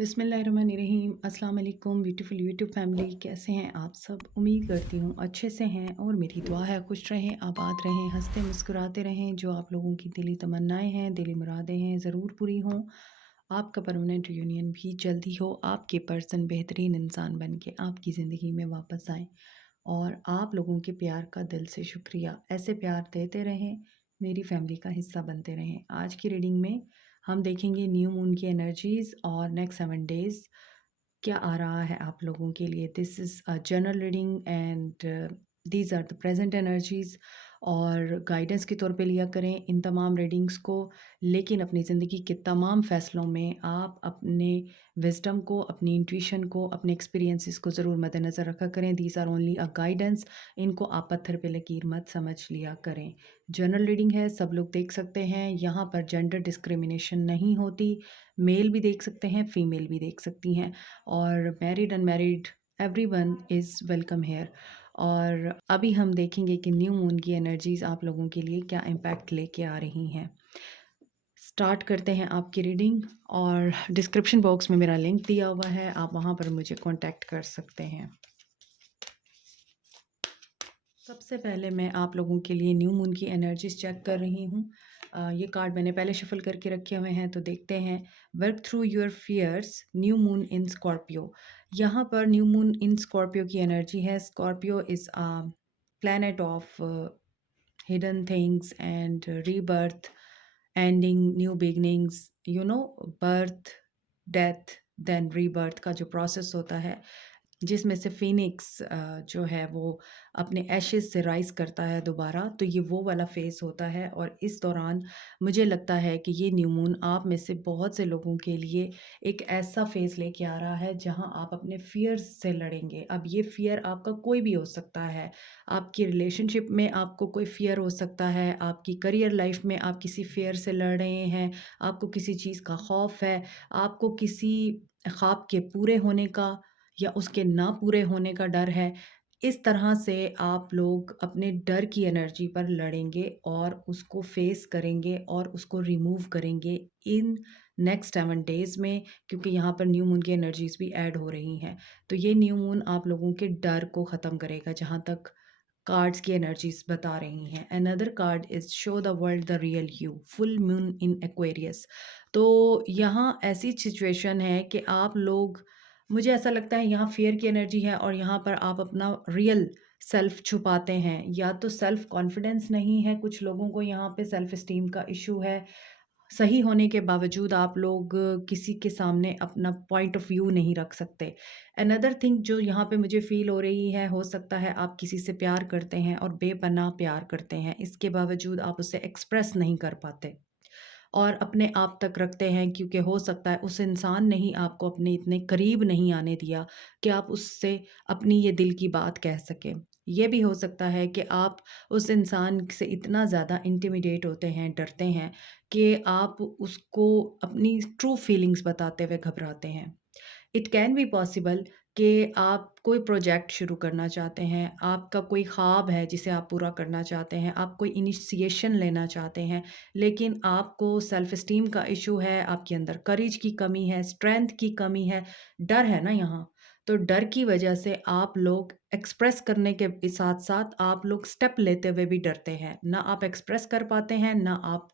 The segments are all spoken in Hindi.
बिस्मिल्लाहिर्रहमानिर्रहीम। अस्सलाम वालेकुम ब्यूटीफुल यूट्यूब फैमिली, कैसे हैं आप सब? उम्मीद करती हूँ अच्छे से हैं और मेरी दुआ है खुश रहें, आबाद रहें, हंसते मुस्कुराते रहें। जो आप लोगों की दिली तमन्नाएं हैं, दिली मुरादें हैं, ज़रूर पूरी हों। आपका परमानेंट रियूनियन भी जल्दी हो, आपके पर्सन बेहतरीन इंसान बन के आपकी ज़िंदगी में वापस आएँ और आप लोगों के प्यार का दिल से शुक्रिया। ऐसे प्यार देते रहें, मेरी फैमिली का हिस्सा बनते रहें। आज की रीडिंग में हम देखेंगे न्यू मून की एनर्जीज़ और नेक्स्ट 7 डेज़ क्या आ रहा है आप लोगों के लिए। This is a general reading and these are the present energies और गाइडेंस के तौर पे लिया करें इन तमाम रीडिंग्स को। लेकिन अपनी ज़िंदगी के तमाम फ़ैसलों में आप अपने विज़डम को, अपनी इंट्यूशन को, अपने एक्सपीरियंसेस को ज़रूर मद्देनज़र रखा करें। These are only a guidance. इनको आप पत्थर पे लकीर मत समझ लिया करें। जनरल रीडिंग है, सब लोग देख सकते हैं। यहाँ पर जेंडर डिस्क्रिमिनेशन नहीं होती। मेल भी देख सकते हैं, फीमेल भी देख सकती हैं और married unmarried everyone is welcome here. और अभी हम देखेंगे कि न्यू मून की एनर्जीज़ आप लोगों के लिए क्या इम्पैक्ट लेके आ रही हैं। स्टार्ट करते हैं आपकी रीडिंग और डिस्क्रिप्शन बॉक्स में मेरा लिंक दिया हुआ है, आप वहाँ पर मुझे कांटेक्ट कर सकते हैं। सबसे पहले मैं आप लोगों के लिए न्यू मून की एनर्जीज चेक कर रही हूँ। ये कार्ड मैंने पहले शफल करके रखे हुए हैं, तो देखते हैं। Work through your fears, new moon in Scorpio. यहाँ पर न्यू मून इन स्कॉर्पियो की एनर्जी है। Scorpio is a planet of hidden things and rebirth, ending, new beginnings, birth, death, then rebirth का जो प्रोसेस होता है, जिसमें से फ़ीनिक्स जो है वो अपने एशेज़ से राइज़ करता है दोबारा। तो ये वो वाला फ़ेज़ होता है और इस दौरान मुझे लगता है कि ये न्यू मून आप में से बहुत से लोगों के लिए एक ऐसा फ़ेज़ लेके आ रहा है जहाँ आप अपने फ़ियर्स से लड़ेंगे। अब ये फ़ियर आपका कोई भी हो सकता है। आपकी रिलेशनशिप में आपको कोई फ़ियर हो सकता है, आपकी करियर लाइफ़ में आप किसी फ़ियर से लड़ रहे हैं, आपको किसी चीज़ का खौफ़ है, आपको किसी ख़्वाब के पूरे होने का या उसके ना पूरे होने का डर है। इस तरह से आप लोग अपने डर की एनर्जी पर लड़ेंगे और उसको फेस करेंगे और उसको रिमूव करेंगे इन नेक्स्ट 7 डेज़ में, क्योंकि यहाँ पर न्यू मून की एनर्जीज़ भी ऐड हो रही हैं। तो ये न्यू मून आप लोगों के डर को ख़त्म करेगा, जहाँ तक कार्ड्स की एनर्जीज़ बता रही हैं। Another card is show the world the real you, full moon in Aquarius. तो यहाँ ऐसी सिचुएशन है कि आप लोग, मुझे ऐसा लगता है यहाँ फ़ियर की एनर्जी है और यहाँ पर आप अपना रियल सेल्फ छुपाते हैं। या तो सेल्फ कॉन्फिडेंस नहीं है, कुछ लोगों को यहाँ पे सेल्फ एस्टीम का इशू है। सही होने के बावजूद आप लोग किसी के सामने अपना पॉइंट ऑफ व्यू नहीं रख सकते। अनदर थिंग जो यहाँ पे मुझे फ़ील हो रही है, हो सकता है आप किसी से प्यार करते हैं और बेपनाह प्यार करते हैं, इसके बावजूद आप उसे एक्सप्रेस नहीं कर पाते और अपने आप तक रखते हैं, क्योंकि हो सकता है उस इंसान ने ही आपको अपने इतने करीब नहीं आने दिया कि आप उससे अपनी ये दिल की बात कह सकें। ये भी हो सकता है कि आप उस इंसान से इतना ज़्यादा इंटिमिडेट होते हैं, डरते हैं कि आप उसको अपनी ट्रू फीलिंग्स बताते हुए घबराते हैं। इट कैन बी पॉसिबल कि आप कोई प्रोजेक्ट शुरू करना चाहते हैं, आपका कोई ख्वाब है जिसे आप पूरा करना चाहते हैं, आप कोई इनिशिएशन लेना चाहते हैं, लेकिन आपको सेल्फ एस्टीम का इशू है, आपके अंदर करेज की कमी है, स्ट्रेंथ की कमी है, डर है ना यहाँ। तो डर की वजह से आप लोग एक्सप्रेस करने के साथ-साथ आप लोग स्टेप लेते हुए भी डरते हैं। ना आप एक्सप्रेस कर पाते हैं, ना आप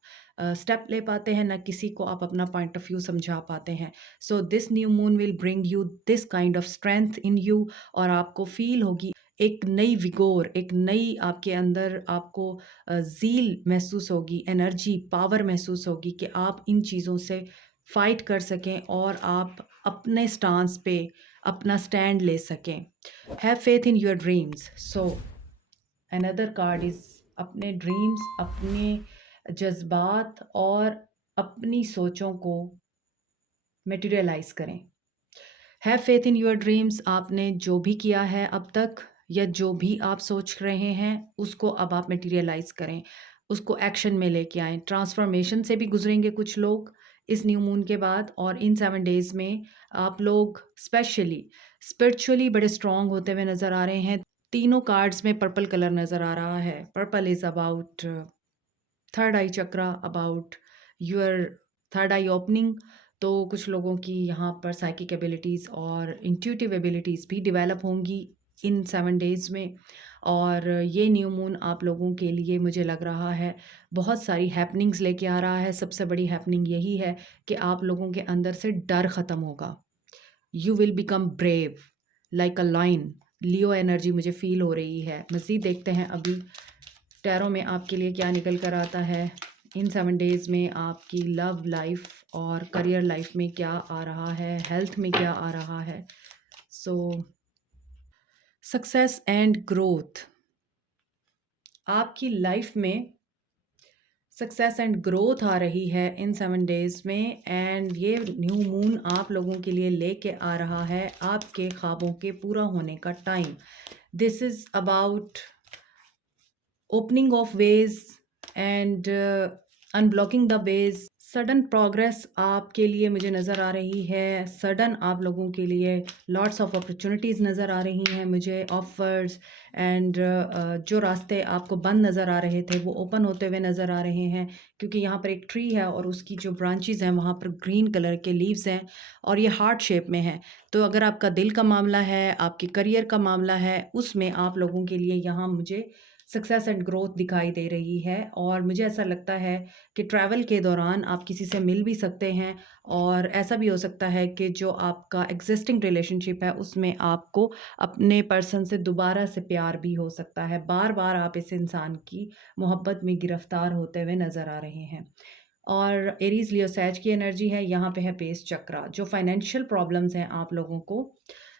स्टेप ले पाते हैं, ना किसी को आप अपना पॉइंट ऑफ व्यू समझा पाते हैं। So this new moon will bring you this kind of strength in you और आपको फील होगी एक नई विगोर, एक नई आपके अंदर आपको ज़ील महसूस होगी, एनर्जी, पावर महसूस होगी कि आप इन चीज़ों से फाइट कर सकें और आप अपने स्टांस पे अपना स्टैंड ले सकें। Have faith in your dreams. So another card is अपने ड्रीम्स, अपने जज़्बात और अपनी सोचों को मटेरियलाइज़ करें। Have faith in your dreams. आपने जो भी किया है अब तक या जो भी आप सोच रहे हैं, उसको अब आप मटेरियलाइज़ करें, उसको एक्शन में लेके आएँ। ट्रांसफ़ॉर्मेशन से भी गुज़रेंगे कुछ लोग इस न्यू मून के बाद और इन 7 डेज़ में आप लोग स्पेशली स्पिरिचुअली बड़े स्ट्रॉन्ग होते हुए नज़र आ रहे हैं। तीनों कार्ड्स में पर्पल कलर नज़र आ रहा है। Purple is about third I chakra, about your third I opening. तो कुछ लोगों की यहाँ पर साइकिक एबिलिटीज़ और इंट्यूटिव एबिलिटीज़ भी डेवलप होंगी इन 7 डेज़ में। और ये न्यू मून आप लोगों के लिए मुझे लग रहा है बहुत सारी हैपनिंग्स लेके आ रहा है। सबसे बड़ी हैपनिंग यही है कि आप लोगों के अंदर से डर ख़त्म होगा। You will become brave like a lion. Leo energy मुझे फ़ील हो रही है। मज़ीद देखते हैं अभी टैरो में आपके लिए क्या निकल कर आता है। इन 7 डेज़ में आपकी लव लाइफ और करियर लाइफ में क्या आ रहा है, हेल्थ में क्या आ रहा है। सो सक्सेस एंड ग्रोथ, आपकी लाइफ में सक्सेस एंड ग्रोथ आ रही है इन 7 डेज़ में। एंड ये न्यू मून आप लोगों के लिए लेके आ रहा है आपके ख्वाबों के पूरा होने का time. This is about opening of ways and unblocking the ways. Sudden progress आपके लिए मुझे नज़र आ रही है। सडन आप लोगों के लिए लॉट्स ऑफ अपॉर्चुनिटीज़ नज़र आ रही हैं मुझे, ऑफर्स एंड जो रास्ते आपको बंद नज़र आ रहे थे वो ओपन होते हुए नज़र आ रहे हैं। क्योंकि यहाँ पर एक ट्री है और उसकी जो ब्रांचेज़ हैं वहाँ पर ग्रीन कलर के लीव्स हैं और ये हार्ट शेप में है। तो अगर आपका दिल का मामला है, आपके करियर का मामला है, उसमें आप लोगों के लिए यहाँ मुझे सक्सेस एंड ग्रोथ दिखाई दे रही है। और मुझे ऐसा लगता है कि ट्रैवल के दौरान आप किसी से मिल भी सकते हैं और ऐसा भी हो सकता है कि जो आपका एग्जिस्टिंग रिलेशनशिप है उसमें आपको अपने पर्सन से दोबारा से प्यार भी हो सकता है। बार बार आप इस इंसान की मोहब्बत में गिरफ्तार होते हुए नज़र आ रहे हैं। और एरीज लियो सैज की एनर्जी है, यहाँ पे है पेस चक्रा। जो फाइनेंशियल प्रॉब्लम्स हैं आप लोगों को,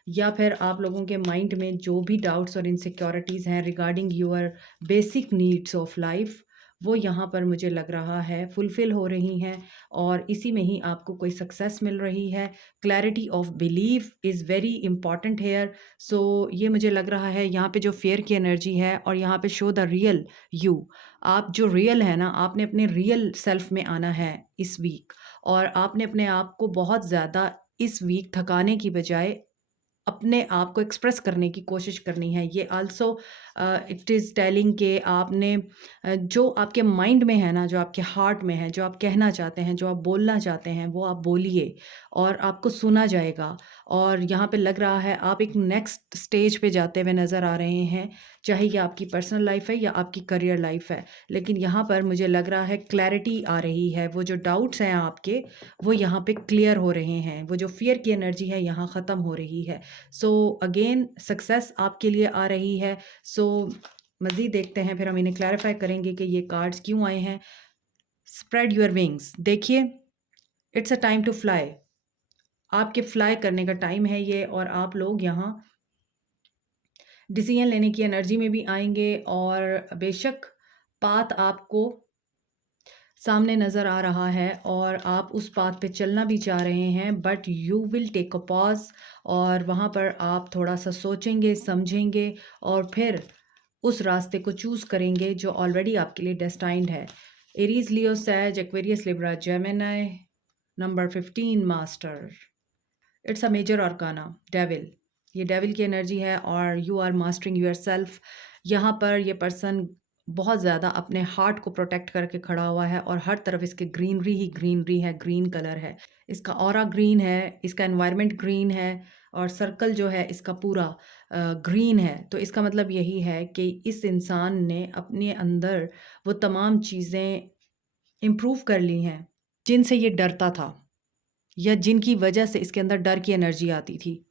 या फिर आप लोगों के माइंड में जो भी डाउट्स और इनसिक्योरिटीज़ हैं regarding your basic needs of life, वो यहाँ पर मुझे लग रहा है फुलफ़िल हो रही हैं और इसी में ही आपको कोई सक्सेस मिल रही है। Clarity of belief is very important here. So ये मुझे लग रहा है यहाँ पे जो फ़ियर की एनर्जी है और यहाँ पे शो द रियल यू। आप जो रियल है ना, आपने अपने रियल सेल्फ में आना है इस वीक। और आपने अपने आप को बहुत ज़्यादा इस वीक थकाने की बजाय अपने आप को एक्सप्रेस करने की कोशिश करनी है। ये आल्सो इट इज़ टेलिंग कि आपने जो आपके माइंड में है ना, जो आपके हार्ट में है, जो आप कहना चाहते हैं, जो आप बोलना चाहते हैं, वो आप बोलिए और आपको सुना जाएगा। और यहाँ पे लग रहा है आप एक नेक्स्ट स्टेज पे जाते हुए नज़र आ रहे हैं, चाहे ये आपकी पर्सनल लाइफ़ है या आपकी करियर लाइफ़ है। लेकिन यहाँ पर मुझे लग रहा है क्लैरिटी आ रही है। वो जो डाउट्स हैं आपके, वो यहाँ पे क्लियर हो रहे हैं। वो जो फ़ियर की एनर्जी है यहाँ ख़त्म हो रही है। सो अगेन सक्सेस आपके लिए आ रही है। सो मज़ीद देखते हैं, फिर हम इन्हें क्लैरिफाई करेंगे कि ये कार्ड्स क्यों आए हैं। स्प्रेड योर विंग्स, देखिए it's a time to fly. आपके फ्लाई करने का टाइम है ये, और आप लोग यहाँ डिसीजन लेने की एनर्जी में भी आएंगे। और बेशक पाथ आपको सामने नज़र आ रहा है और आप उस पाथ पे चलना भी चाह रहे हैं, but you will take a pause और वहाँ पर आप थोड़ा सा सोचेंगे, समझेंगे और फिर उस रास्ते को चूज़ करेंगे जो ऑलरेडी आपके लिए डेस्टाइंड है। Aries, Leo, Sag, Aquarius, Libra, Gemini. Number 15 master. It's a major arcana, devil. ये डेविल की एनर्जी है और you are mastering yourself. यहाँ पर ये पर्सन बहुत ज़्यादा अपने हार्ट को प्रोटेक्ट करके खड़ा हुआ है और हर तरफ इसके ग्रीनरी ही ग्रीनरी है, ग्रीन कलर है इसका, ऑरा ग्रीन है, इसका एनवायरनमेंट ग्रीन है और सर्कल जो है इसका पूरा ग्रीन है। तो इसका मतलब यही है कि इस इंसान ने अपने अंदर वो तमाम चीज़ें इम्प्रूव कर ली हैं जिनसे ये डरता था या जिनकी वजह से इसके अंदर डर की एनर्जी आती थी।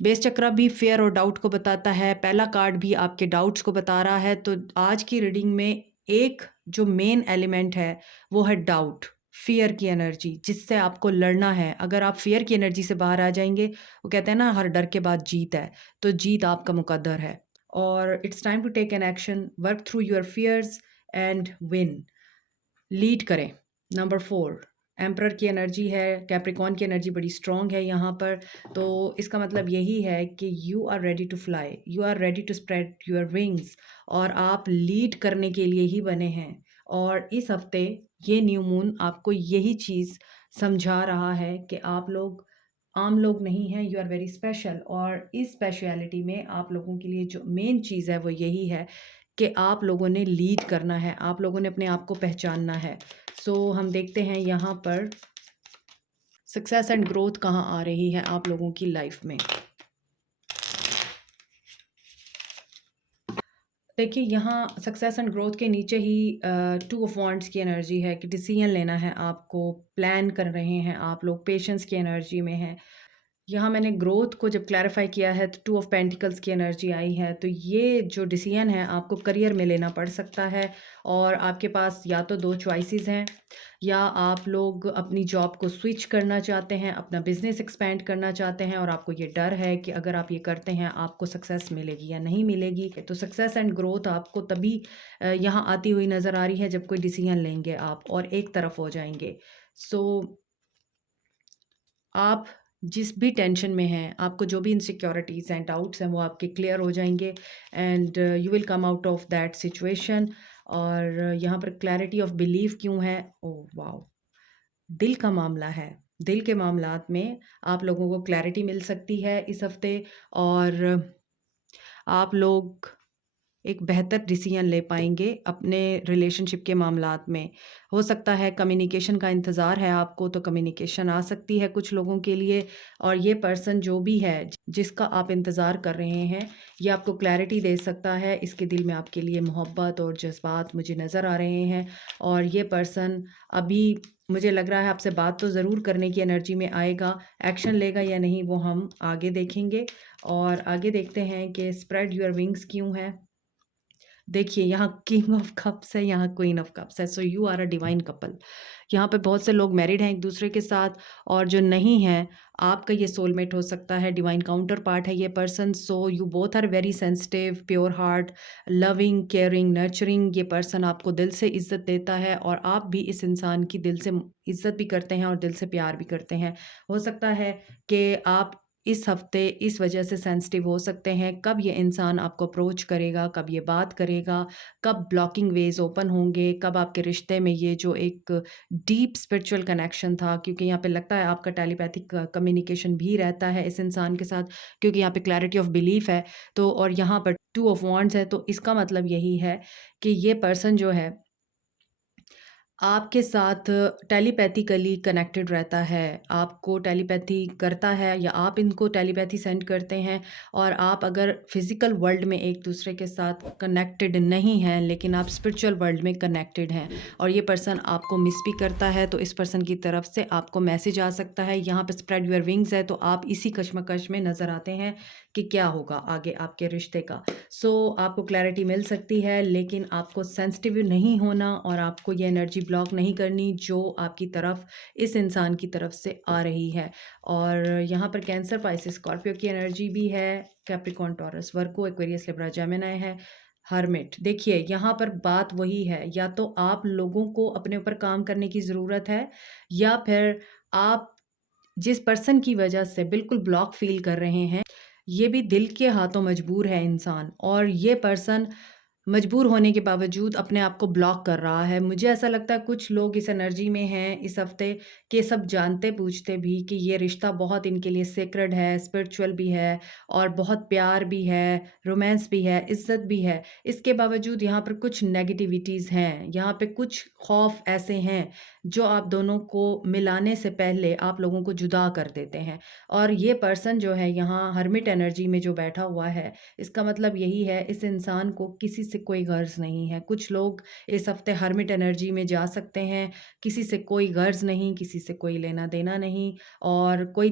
बेस चक्रा भी फेयर और डाउट को बताता है। पहला कार्ड भी आपके डाउट्स को बता रहा है। तो आज की रीडिंग में एक जो मेन एलिमेंट है वो है डाउट, फियर की एनर्जी, जिससे आपको लड़ना है। अगर आप फियर की एनर्जी से बाहर आ जाएंगे, वो कहते हैं ना हर डर के बाद जीत है, तो जीत आपका मुकद्दर है। और it's time to take an action, work through your fears and win. Lead करें। नंबर 4 एम्परर की एनर्जी है, कैप्रिकॉन की एनर्जी बड़ी स्ट्रॉन्ग है यहाँ पर। तो इसका मतलब यही है कि you are ready to fly, you are ready to spread your wings और आप लीड करने के लिए ही बने हैं। और इस हफ्ते ये न्यू मून आपको यही चीज़ समझा रहा है कि आप लोग आम लोग नहीं हैं, यू आर वेरी स्पेशल। और इस स्पेशलिटी में आप लोगों के लिए जो मेन चीज़ है वो यही है कि आप लोगों ने लीड करना है, आप लोगों ने अपने आप को पहचानना है। सो हम देखते हैं यहाँ पर सक्सेस एंड ग्रोथ कहाँ आ रही है आप लोगों की लाइफ में? देखिए यहाँ सक्सेस एंड ग्रोथ के नीचे ही 2 ऑफ वांड्स की एनर्जी है कि डिसीजन लेना है आपको, प्लान कर रहे हैं आप लोग, पेशेंस की एनर्जी में हैं। यहाँ मैंने ग्रोथ को जब क्लैरिफ़ाई किया है तो 2 ऑफ पेंटिकल्स की एनर्जी आई है, तो ये जो डिसीज़न है आपको करियर में लेना पड़ सकता है और आपके पास या तो 2 चॉइसेस हैं, या आप लोग अपनी जॉब को स्विच करना चाहते हैं, अपना बिज़नेस एक्सपेंड करना चाहते हैं और आपको ये डर है कि अगर आप ये करते हैं आपको सक्सेस मिलेगी या नहीं मिलेगी। तो सक्सेस एंड ग्रोथ आपको तभी यहाँ आती हुई नज़र आ रही है जब कोई डिसीज़न लेंगे आप और एक तरफ हो जाएँगे। सो आप जिस भी टेंशन में हैं, आपको जो भी इनसिक्योरिटीज़ हैं, डाउट्स हैं, वो आपके क्लियर हो जाएँगे and you will come out of that situation. और यहाँ पर क्लैरिटी ऑफ बिलीफ क्यों है? Oh wow! दिल का मामला है। दिल के मामलात में आप लोगों को क्लैरिटी मिल सकती है इस हफ़्ते और आप लोग एक बेहतर डिसीजन ले पाएँगे अपने रिलेशनशिप के मामलात में। हो सकता है कम्युनिकेशन का इंतज़ार है आपको, तो कम्युनिकेशन आ सकती है कुछ लोगों के लिए और ये पर्सन जो भी है, जिसका आप इंतज़ार कर रहे हैं, ये आपको क्लैरिटी दे सकता है। इसके दिल में आपके लिए मोहब्बत और जज़्बात मुझे नज़र आ रहे हैं और ये पर्सन अभी मुझे लग रहा है आपसे बात तो ज़रूर करने की एनर्जी में आएगा, एक्शन लेगा या नहीं वो हम आगे देखेंगे। और आगे देखते हैं कि स्प्रेड योर विंग्स क्यों है? देखिए, यहाँ किंग ऑफ कप्स है, यहाँ क्वीन ऑफ कप्स है, so you are a divine couple. यहाँ पे बहुत से लोग मैरिड हैं एक-दूसरे के साथ और जो नहीं हैं, आपका ये सोलमेट हो सकता है, डिवाइन काउंटर पार्ट है ये person. So you both are very sensitive, pure heart, loving, caring, nurturing. ये पर्सन आपको दिल से इज़्ज़त देता है और आप भी इस इंसान की दिल से इज़्ज़त भी करते हैं और दिल से प्यार भी करते हैं। हो सकता है कि आप इस हफ्ते इस वजह से सेंसिटिव हो सकते हैं, कब ये इंसान आपको अप्रोच करेगा, कब ये बात करेगा, कब ब्लॉकिंग वेज़ ओपन होंगे, कब आपके रिश्ते में ये जो एक डीप स्पिरिचुअल कनेक्शन था, क्योंकि यहाँ पे लगता है आपका टेलीपैथिक कम्युनिकेशन भी रहता है इस इंसान के साथ, क्योंकि यहाँ पे क्लैरिटी ऑफ बिलीफ है। तो और यहाँ पर 2 ऑफ वांड्स है, तो इसका मतलब यही है कि ये पर्सन जो है आपके साथ टेलीपैथिकली कनेक्टेड रहता है, आपको टेलीपैथी करता है या आप इनको टेलीपैथी सेंड करते हैं और आप अगर फिज़िकल वर्ल्ड में एक-दूसरे के साथ कनेक्टेड नहीं हैं, लेकिन आप स्पिरिचुअल वर्ल्ड में कनेक्टेड हैं और ये पर्सन आपको मिस भी करता है, तो इस पर्सन की तरफ से आपको मैसेज आ सकता है। यहाँ पे स्प्रेड योर विंग्स है, तो आप इसी कशमकश में नज़र आते हैं कि क्या होगा आगे आपके रिश्ते का। सो आपको क्लैरिटी मिल सकती है, लेकिन आपको सेंसिटिव नहीं होना और आपको ये एनर्जी ब्लॉक नहीं करनी जो आपकी तरफ इस इंसान की तरफ से आ रही है। और यहाँ पर कैंसर, पाइसेस, स्कॉर्पियो की एनर्जी भी है, कैप्रिकॉर्न, टॉरस, वर्गो, एक्वेरियस, लिब्रा, जेमिनी है, हर्मिट। देखिए यहाँ पर बात वही है, या तो आप लोगों को अपने ऊपर काम करने की ज़रूरत है या फिर आप जिस पर्सन की वजह से बिल्कुल ब्लॉक फ़ील कर रहे हैं, ये भी दिल के हाथों मजबूर है इंसान और ये पर्सन मजबूर होने के बावजूद अपने आप को ब्लॉक कर रहा है। मुझे ऐसा लगता है कुछ लोग इस एनर्जी में हैं इस हफ़्ते कि सब जानते-बूझते भी कि ये रिश्ता बहुत इनके लिए सेक्रेड है, स्पिरिचुअल भी है और बहुत प्यार भी है, रोमांस भी है, इज़्ज़त भी है। इसके बावजूद यहाँ पर कुछ नेगेटिविटीज़ हैं, यहाँ पे कुछ खौफ़ ऐसे हैं जो आप दोनों को मिलाने से पहले आप लोगों को जुदा कर देते हैं। और ये पर्सन जो है यहाँ हर्मिट एनर्जी में जो बैठा हुआ है, इसका मतलब यही है इस इंसान को किसी से कोई गर्ज़ नहीं है। कुछ लोग इस हफ़्ते हर्मिट एनर्जी में जा सकते हैं, किसी से कोई गर्ज़ नहीं, किसी से कोई लेना-देना नहीं और कोई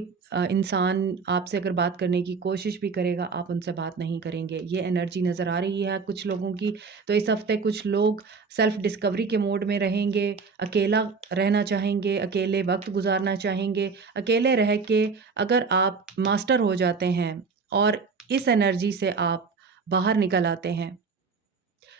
इंसान आपसे अगर बात करने की कोशिश भी करेगा, आप उनसे बात नहीं करेंगे। ये एनर्जी नज़र आ रही है कुछ लोगों की। तो इस हफ़्ते कुछ लोग सेल्फ़ डिस्कवरी के मोड में रहेंगे, अकेला रहना चाहेंगे, अकेले वक़्त गुज़ारना चाहेंगे। अकेले रह के अगर आप मास्टर हो जाते हैं और इस एनर्जी से आप बाहर निकल आते हैं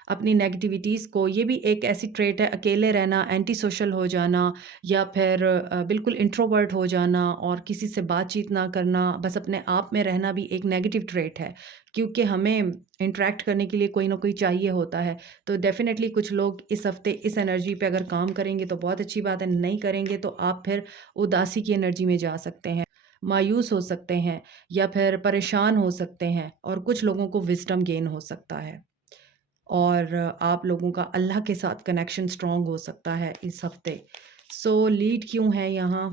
अपनी नेगेटिविटीज़ को, ये भी एक ऐसी ट्रेट है, अकेले रहना, एंटी सोशल हो जाना या फिर बिल्कुल इंट्रोवर्ट हो जाना और किसी से बातचीत ना करना, बस अपने आप में रहना भी एक नेगेटिव ट्रेट है। क्योंकि हमें इंटरैक्ट करने के लिए कोई ना कोई चाहिए होता है। तो डेफ़िनेटली कुछ लोग इस हफ़्ते इस एनर्जी पे अगर काम करेंगे तो बहुत अच्छी बात है, नहीं करेंगे तो आप फिर उदासी की एनर्जी में जा सकते हैं, मायूस हो सकते हैं या फिर परेशान हो सकते हैं और कुछ लोगों को विज़डम गेन हो सकता है। और आप लोगों का अल्लाह के साथ कनेक्शन स्ट्रॉन्ग हो सकता है इस हफ्ते। सो लीड क्यों है यहाँ?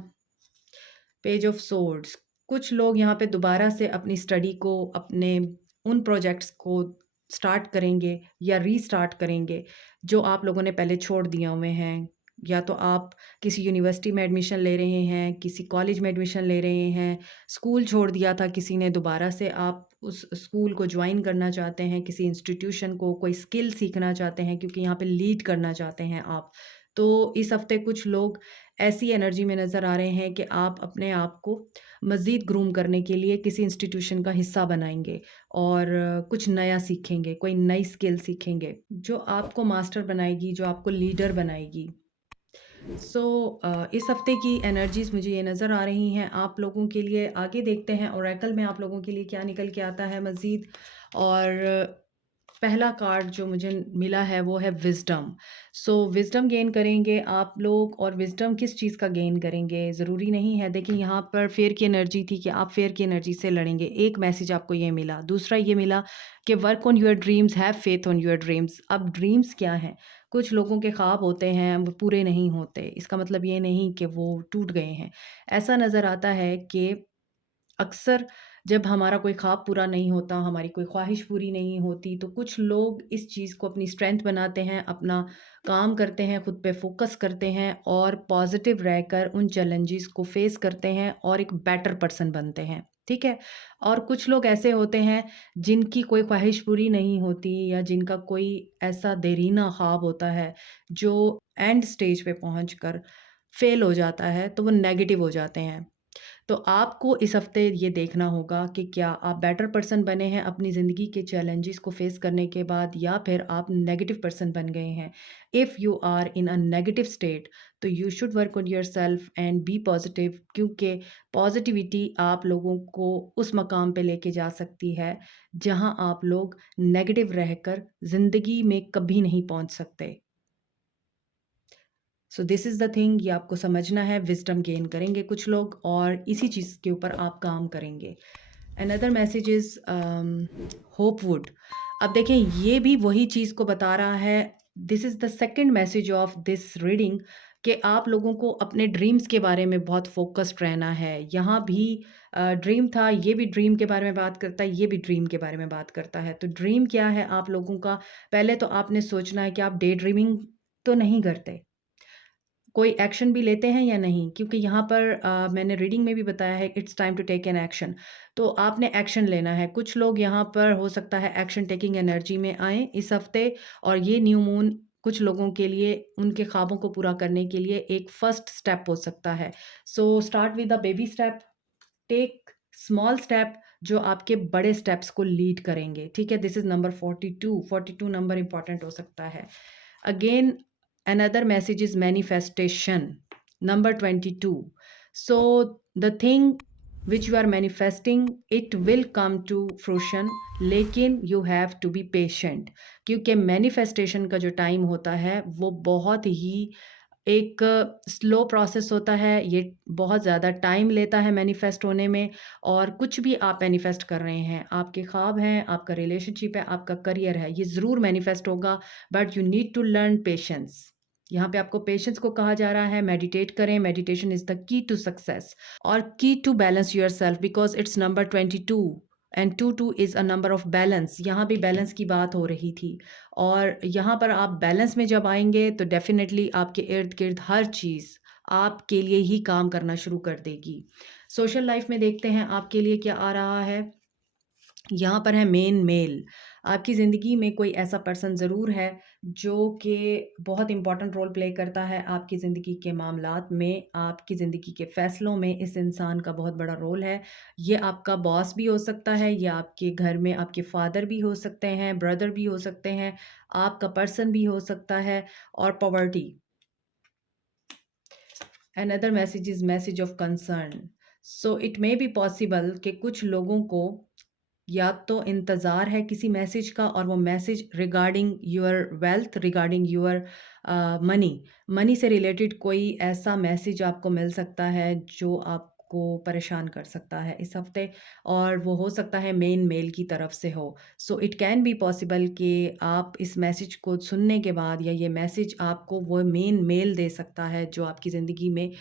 पेज ऑफ सोर्ड्स, कुछ लोग यहाँ पे दोबारा से अपनी स्टडी को, अपने उन प्रोजेक्ट्स को स्टार्ट करेंगे या रीस्टार्ट करेंगे, जो आप लोगों ने पहले छोड़ दिए हुए हैं। या तो आप किसी यूनिवर्सिटी में एडमिशन ले रहे हैं, किसी कॉलेज में एडमिशन ले रहे हैं, स्कूल छोड़ दिया था किसी ने, दोबारा से आप उस स्कूल को जॉइन करना चाहते हैं, किसी इंस्टीट्यूशन को, कोई स्किल सीखना चाहते हैं क्योंकि यहाँ पे लीड करना चाहते हैं आप। तो इस हफ्ते कुछ लोग ऐसी एनर्जी में नज़र आ रहे हैं कि आप अपने आप को मज़ीद ग्रूम करने के लिए किसी इंस्टीट्यूशन का हिस्सा बनाएँगे और कुछ नया सीखेंगे, कोई नई स्किल सीखेंगे, जो आपको मास्टर बनाएगी, जो आपको लीडर बनाएगी। इस हफ्ते की एनर्जीज़ मुझे ये नज़र आ रही हैं आप लोगों के लिए। आगे देखते हैं ओरेकल में आप लोगों के लिए क्या निकल के आता है मज़ीद। और पहला कार्ड जो मुझे मिला है वो है विज़डम। विज़डम गेन करेंगे आप लोग। और विज़डम किस चीज़ का गेन करेंगे ज़रूरी नहीं है। देखिए यहाँ पर फेयर की एनर्जी थी कि आप फेयर की एनर्जी से लड़ेंगे, एक मैसेज आपको ये मिला। दूसरा ये मिला कि work on your dreams, have faith on your dreams. अब ड्रीम्स क्या हैं? कुछ लोगों के ख्वाब होते हैं वो पूरे नहीं होते, इसका मतलब ये नहीं कि वो टूट गए हैं। ऐसा नज़र आता है कि अक्सर जब हमारा कोई ख्वाब पूरा नहीं होता, हमारी कोई ख्वाहिश पूरी नहीं होती, तो कुछ लोग इस चीज़ को अपनी स्ट्रेंथ बनाते हैं, अपना काम करते हैं, खुद पे फ़ोकस करते हैं और पॉज़िटिव रहकर उन चैलेंजेस को फ़ेस करते हैं और एक बेटर पर्सन बनते हैं, ठीक है? और कुछ लोग ऐसे होते हैं जिनकी कोई ख्वाहिश पूरी नहीं होती या जिनका कोई ऐसा देरीना ख्वाब होता है, जो एंड स्टेज पे पहुँचकर फ़ेल हो जाता है, तो वो नेगेटिव हो जाते हैं। तो आपको इस हफ्ते ये देखना होगा कि क्या आप बेटर पर्सन बने हैं अपनी ज़िंदगी के चैलेंजेस को फेस करने के बाद, या फिर आप नेगेटिव पर्सन बन गए हैं। If you are in a negative state, तो you should work on yourself and be positive, क्योंकि पॉजिटिविटी आप लोगों को उस मकाम पे लेके जा सकती है जहां आप लोग नेगेटिव रहकर ज़िंदगी में कभी नहीं पहुंच सकते। दिस इज़ द थिंग, ये आपको समझना है। विज़डम गेन करेंगे कुछ लोग और इसी चीज़ के ऊपर आप काम करेंगे। अनदर मैसेज इज़ होपवुड। अब देखें, ये भी वही चीज़ को बता रहा है। This is the second message of this reading कि आप लोगों को अपने ड्रीम्स के बारे में बहुत फ़ोकस्ड रहना है। यहाँ भी ड्रीम था, ये भी ड्रीम के बारे में बात करता है, ये भी ड्रीम के बारे में बात करता है। तो ड्रीम क्या है आप लोगों का? पहले तो आपने सोचना है कि आप डे ड्रीमिंग तो नहीं करते। कोई एक्शन भी लेते हैं या नहीं? क्योंकि यहाँ पर मैंने रीडिंग में भी बताया है it's time to take an action. तो आपने एक्शन लेना है। कुछ लोग यहाँ पर हो सकता है एक्शन टेकिंग एनर्जी में आएँ इस हफ्ते, और ये न्यू मून कुछ लोगों के लिए उनके ख्वाबों को पूरा करने के लिए एक फर्स्ट स्टेप हो सकता है। Start with a baby step, take small step जो आपके बड़े स्टेप्स को लीड करेंगे, ठीक है? This is number 42, 42 number important हो सकता है। Again, another message is manifestation. Number 22. So, the thing which you are manifesting, it will come to fruition, लेकिन you have to be patient, क्योंकि manifestation का जो टाइम होता है वो बहुत ही एक स्लो प्रोसेस होता है। ये बहुत ज़्यादा टाइम लेता है मैनिफेस्ट होने में। और कुछ भी आप मैनिफेस्ट कर रहे हैं, आपके ख्वाब हैं, आपका रिलेशनशिप है, आपका करियर है, ये ज़रूर मैनिफेस्ट होगा, but you need to learn patience. यहाँ पे आपको पेशेंस को कहा जा रहा है। मेडिटेट करें, meditation is the key to success और key to balance yourself, because it's number 22 and 22 is a number of balance. यहाँ भी बैलेंस की बात हो रही थी और यहाँ पर आप बैलेंस में जब आएँगे तो डेफ़िनेटली आपके इर्द-गिर्द हर चीज़ आपके लिए ही काम करना शुरू कर देगी। सोशल लाइफ़ में देखते हैं आपके लिए क्या आ रहा है। यहाँ पर है मेन मेल। आपकी ज़िंदगी में कोई ऐसा पर्सन ज़रूर है जो कि बहुत इम्पोर्टेंट रोल प्ले करता है आपकी ज़िंदगी के मामलात में, आपकी ज़िंदगी के फ़ैसलों में इस इंसान का बहुत बड़ा रोल है। ये आपका बॉस भी हो सकता है, ये आपके घर में आपके फ़ादर भी हो सकते हैं, ब्रदर भी हो सकते हैं, आपका पर्सन भी हो सकता है। और poverty, another message is message of concern. It may be possible कि कुछ लोगों को या तो इंतज़ार है किसी मैसेज का, और वो message regarding your wealth, regarding your money, money से रिलेटेड कोई ऐसा मैसेज आपको मिल सकता है जो आपको आपको परेशान कर सकता है इस हफ़्ते और वो हो सकता है मेन मेल की तरफ से हो। So it can be possible कि आप इस मैसेज को सुनने के बाद या ये मैसेज आपको वो मेन मेल दे सकता है जो आपकी ज़िंदगी में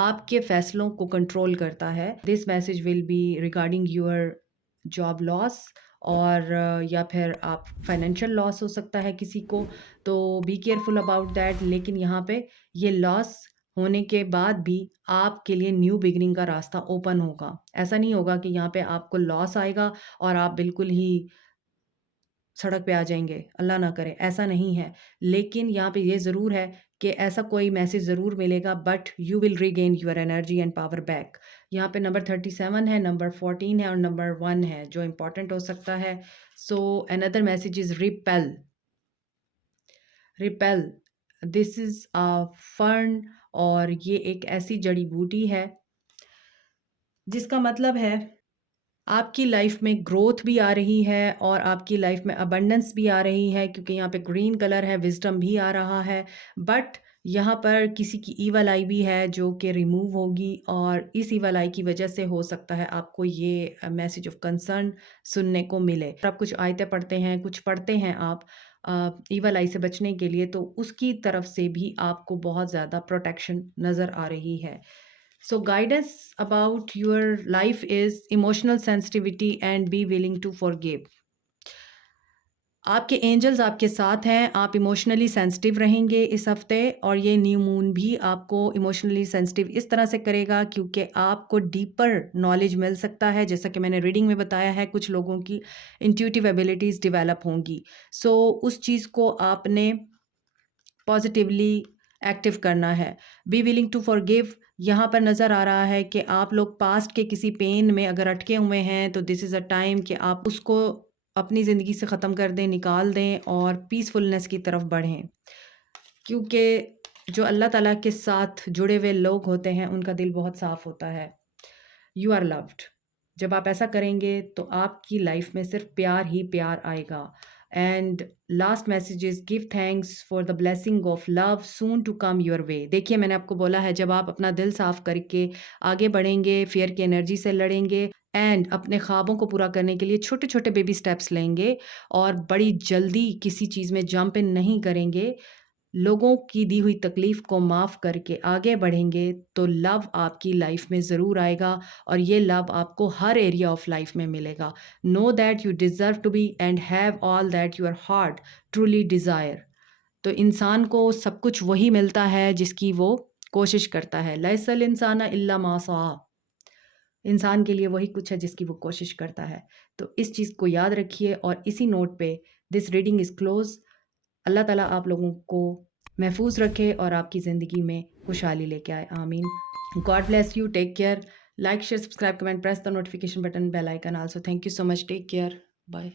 आपके फ़ैसलों को कंट्रोल करता है। This message will be regarding your job loss और या फिर आप फाइनेंशियल लॉस हो सकता है किसी को, तो बी केयरफुल अबाउट दैट। लेकिन यहाँ पे ये लॉस होने के बाद भी आपके लिए न्यू बिगिनिंग का रास्ता ओपन होगा। ऐसा नहीं होगा कि यहाँ पे आपको लॉस आएगा और आप बिल्कुल ही सड़क पे आ जाएँगे, अल्लाह ना करे, ऐसा नहीं है। लेकिन यहाँ पे ये ज़रूर है कि ऐसा कोई मैसेज ज़रूर मिलेगा but you will regain your energy and power back. यहाँ पे नंबर 37 है, नंबर 14 है और नंबर 1 है जो इम्पोर्टेंट हो सकता है। So another message is repel. Repel, this is a fern और ये एक ऐसी जड़ी-बूटी है जिसका मतलब है आपकी लाइफ में ग्रोथ भी आ रही है और आपकी लाइफ में अबंडेंस भी आ रही है क्योंकि यहाँ पे ग्रीन कलर है, विज़डम भी आ रहा है। बट यहाँ पर किसी की ईवल आई भी है जो कि रिमूव होगी और इस ईवल आई की वजह से हो सकता है आपको ये मैसेज ऑफ कंसर्न सुनने को मिले। आप कुछ आयतें पढ़ते हैं, कुछ पढ़ते हैं आप ईवल आई से बचने के लिए, तो उसकी तरफ से भी आपको बहुत ज़्यादा प्रोटेक्शन नज़र आ रही है। So guidance about your life is emotional sensitivity and be willing to forgive. आपके एंजल्स आपके साथ हैं, आप इमोशनली सेंसिटिव रहेंगे इस हफ्ते और ये न्यू मून भी आपको इमोशनली सेंसिटिव इस तरह से करेगा क्योंकि आपको डीपर नॉलेज मिल सकता है। जैसा कि मैंने रीडिंग में बताया है, कुछ लोगों की इंट्यूटिव एबिलिटीज़ डेवलप होंगी। सो उस चीज़ को आपने पॉजिटिवली एक्टिव करना है। बी विलिंग टू फॉरगिव, यहाँ पर नज़र आ रहा है कि आप लोग पास्ट के किसी पेन में अगर अटके हुए हैं तो दिस इज़ अ टाइम कि आप उसको अपनी ज़िंदगी से ख़त्म कर दें, निकाल दें और पीसफुलनेस की तरफ बढ़ें। क्योंकि जो अल्लाह ताला के साथ जुड़े हुए लोग होते हैं उनका दिल बहुत साफ़ होता है। You are loved. जब आप ऐसा करेंगे तो आपकी लाइफ में सिर्फ प्यार ही प्यार आएगा। And last message is give thanks for the blessing of love soon to come your way. देखिए, मैंने आपको बोला है जब आप अपना दिल साफ करके आगे बढ़ेंगे, फियर की एनर्जी से लड़ेंगे एंड अपने ख्वाबों को पूरा करने के लिए छोटे छोटे बेबी स्टेप्स लेंगे और बड़ी जल्दी किसी चीज़ में जंप इन नहीं करेंगे, लोगों की दी हुई तकलीफ़ को माफ़ करके आगे बढ़ेंगे, तो लव आपकी लाइफ में ज़रूर आएगा और ये लव आपको हर एरिया ऑफ लाइफ में मिलेगा। Know that you deserve to be and have all that your heart truly desire. तो इंसान को सब कुछ वही मिलता है जिसकी वो कोशिश करता है। लैसल इंसाना इल्ला मा सआ। इंसान के लिए वही कुछ है जिसकी वो कोशिश करता है। तो इस चीज़ को याद रखिए और इसी नोट पे दिस रीडिंग इज़ क्लोज़। अल्लाह ताला आप लोगों को महफूज रखे और आपकी ज़िंदगी में खुशहाली लेके आए, आमीन। God bless you, take care, like share subscribe comment, press the notification button, bell icon also. Thank you so much, take care, bye.